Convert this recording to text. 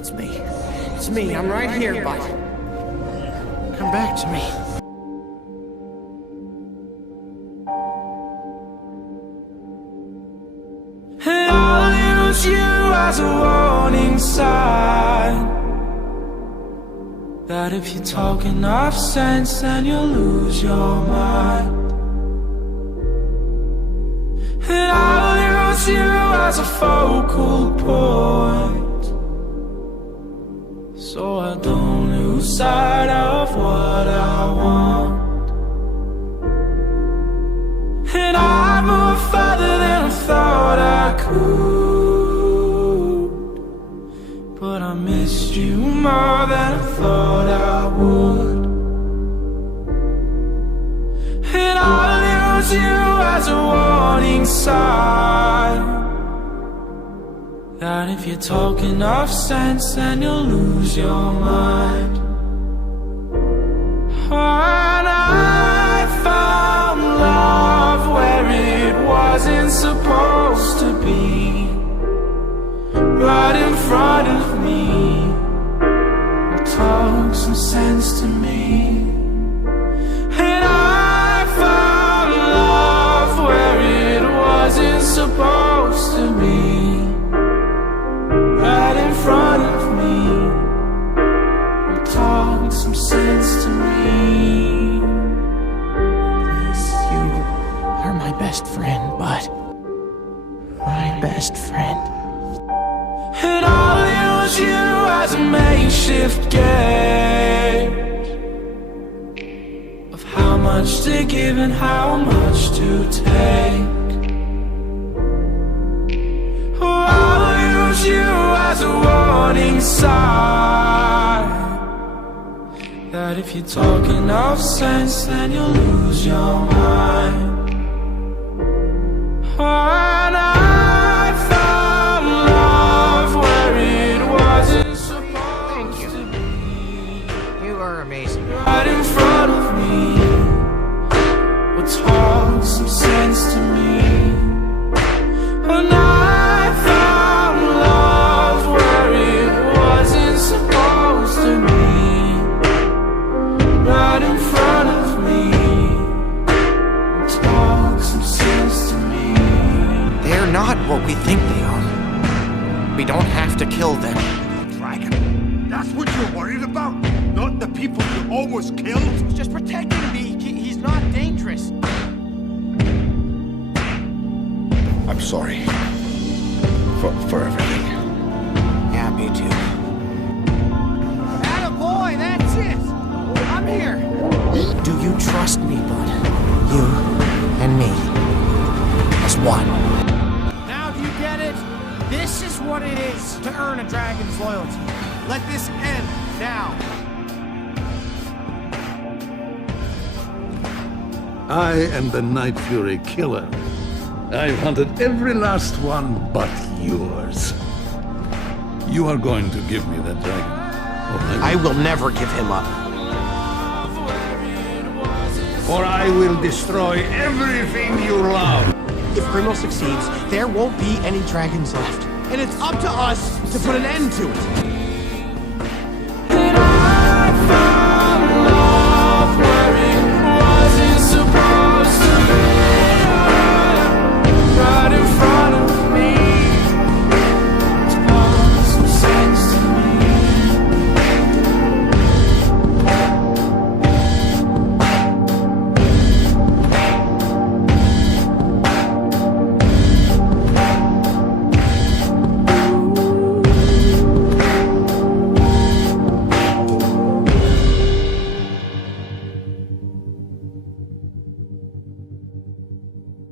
It's me. It's me. I'm right here, bud. Come back to me. And I'll use you as a warning sign that if you talk enough sense, then you'll lose your mind. And I'll use you as a focal point, so I don't lose sight of what I want. And I moved further than I thought I could, but I missed you more than I thought I would. And I'll use you as a warning sign that if you talk enough sense, then you'll lose your mind. And I found love where it wasn't supposed to be, right in front of me. Talk some sense to me. And I found love where it wasn't supposed to be, right in front of me. Talk some sense to me. Please, you are my best friend, bud. My best friend. And I'll use you as a makeshift gauge of how much to give and how much to take. Oh, I'll use you as a warning sign that if you talk enough sense, then you'll lose your mind. And I found love where it wasn't supposed to be. You are amazing. Right in front of me, will talk some sense to me. And I found love where it wasn't supposed to be, right in front of me, will talk some sense to me. They're not what we think they are. We don't have to kill them. Dragon. That's what you're worried about? Not the people you almost killed? He's just protecting me. He's not dangerous. I'm sorry. For everything. Yeah, me too. Attaboy, that's it. I'm here. Do you trust me, bud? You and me. As one. Now do you get it? This is what it is to earn a dragon's loyalty. Let this end now. I am the Night Fury killer. I've hunted every last one but yours. You are going to give me that dragon. I will never give him up. Or I will destroy everything you love. If Grimo succeeds, there won't be any dragons left. And it's up to us to put an end to it.